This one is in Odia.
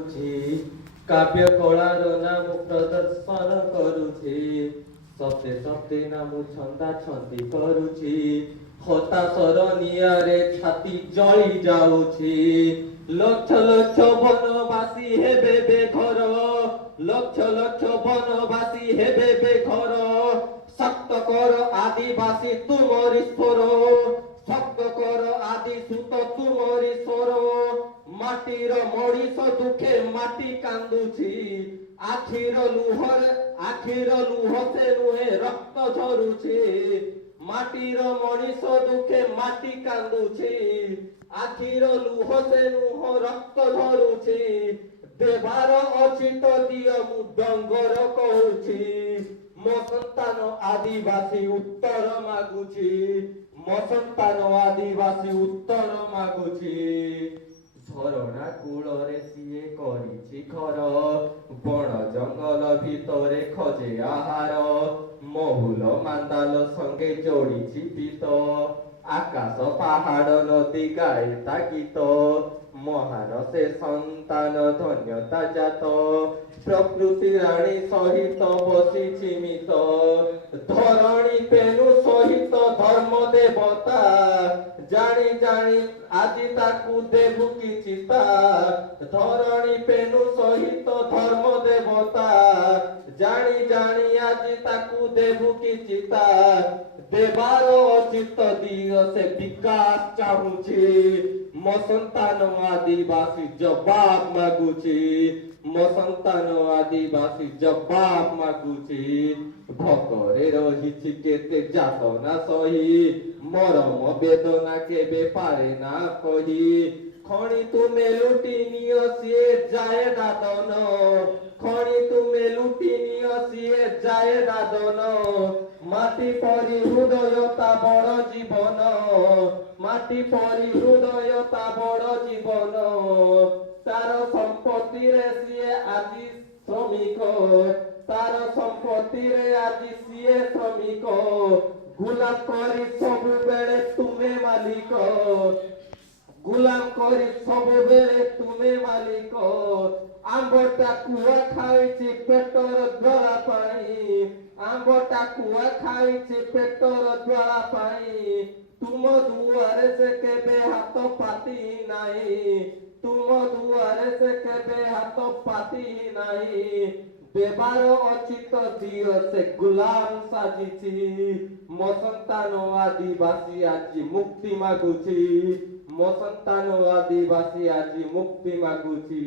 ମାଗୁଛି କାବ୍ୟ କଳାର ନାମ ପ୍ରଦର୍ଶନ କରୁଛି ସତେ ସତେ ନାମ ଛନ୍ଦା ଛନ୍ଦି କରୁଛି ହତାଶର ନିଆଁରେ ଛାତି ଜଳି ଯାଉଛି ଲକ୍ଷ ଲକ୍ଷ ବନବାସୀ ହେବେ ବେଘର ଲକ୍ଷ ଲକ୍ଷ ବନବାସୀ ହେବେ ବେଘର ଶକ୍ତ କର ଆଦିବାସୀ ତୁମରି ସ୍ୱର ଶକ୍ତ କର ଆଦି ସୁତ ତୁମରି ସ୍ୱର ମାଟିର ମଣିଷ ଦୁଃଖେ ମାଟି କାନ୍ଦୁଛି ଆଖିର ଲୁହ ସେ ନୁହେଁ ରକ୍ତ ଝରୁଛି ମାଟିର ମଣିଷ ଦୁଃଖେ ମାଟି କାନ୍ଦୁଛି ଆଖିର ଲୁହ ସେ ନୁହଁ ରକ୍ତ ଝରୁଛି ଦେବାର ଅଛି ତ ଦିଅ ମୁଁ ଡଙ୍ଗର କହୁଛି ମୋ ସନ୍ତାନ ଆଦିବାସୀ ଉତ୍ତର ମାଗୁଛି ମୋ ସନ୍ତାନ ଆଦିବାସୀ ଉତ୍ତର ମାଗୁଛି ଝରଣା କୂଳରେ ସିଏ କରିଛି ଘର ବଣ ଜଙ୍ଗଲ ଭିତରେ ଖୋଜେ ଆହାର ମହୁଲ ମାନ୍ଦାଲ ସଙ୍ଗେ ଯୋଡ଼ିଛି ପିତ ଆକାଶ ପାହାଡ଼ ନଦୀ ଗାଏ ତା ଗୀତ ମହାନ ସେ ସନ୍ତାନ ଧନ୍ୟତା ଜାତ ପ୍ରକୃତି ରାଣୀ ସହିତ ବସିଛି ମିତ ଧରଣୀ ପେନୁ ସହିତ ଧର୍ମ ଦେବତା ଜାଣି ଜାଣି ଆଜି ତାକୁ ଦେବୁ କି ଚିତା ଧରଣୀ ପେନୁ ସହିତ ଧର୍ମ ଦେବତା ଜାଣି ଜାଣି ଆଜି ତାକୁ ଦେବୁ କି ଚିତା ଦେବାର ଅଚିତ ଦିଅ ସେ ବିକାଶ ଚାହୁଁଛି ମୋ ସନ୍ତାନ ଆଦିବାସୀ ଜବାବ ମାଗୁଛି ମୋ ସନ୍ତାନ ଆଦିବାସୀ ଜବାବ ମାଗୁଛି ଭୋକରେ ରହିଛି କେତେ ଯାତନା ସହି ମରମ ବେଦନା କେବେ ପାରେ ନା କହି ଖଣି ତୁମେ ଲୁଟି ନିଅ ସିଏ ଯାଏ ଦାଦନ ଖଣି ତୁମେ ଲୁଟି ନିଅ ସିଏ ଯାଏ ଦାଦନ ମାଟି ପରି ହୃଦୟ ତା ବଡ଼ ଜୀବନ ମାଟି ପରି ହୃଦୟ ତା ବଡ଼ ଜୀବନ ତାର ସମ୍ପତ୍ତିରେ ସିଏ ଆଜି ଶ୍ରମିକ ତାର ସମ୍ପତ୍ତିରେ ଆଜି ସିଏ ଶ୍ରମିକ ଗୁଲାମ କରି ସବୁବେଳେ ତୁମେ ମାଲିକ ଗୁଲାମ କରି ସବୁବେଳେ ତୁମେ ମାଲିକ ଆମ୍ବଟା କୁଆ ଖାଇଛି ପେଟର ଜ୍ୱାଳା ପାଇଁ ଆମ୍ବଟା କୁଆ ଖାଇଛି ପେଟର ଜ୍ୱାଳା ପାଇଁ ତୁମ ଦୁଆରେ ସେ କେବେ ହାତ ପାତି ନାହିଁ ତୁମ ଦୁଆରେ ସେ କେବେ ହାତ ପାତି ନାହିଁ ଦେବାର ଅଛି ତ ଦିଅ ସେ ଗୁଲାମ ସାଜିଛି ମୋ ସନ୍ତାନ ଆଦିବାସୀ ଆଜି ମୁକ୍ତି ମାଗୁଛି ମୋ ସନ୍ତାନ ଆଦିବାସୀ ଆଜି ମୁକ୍ତି ମାଗୁଛି।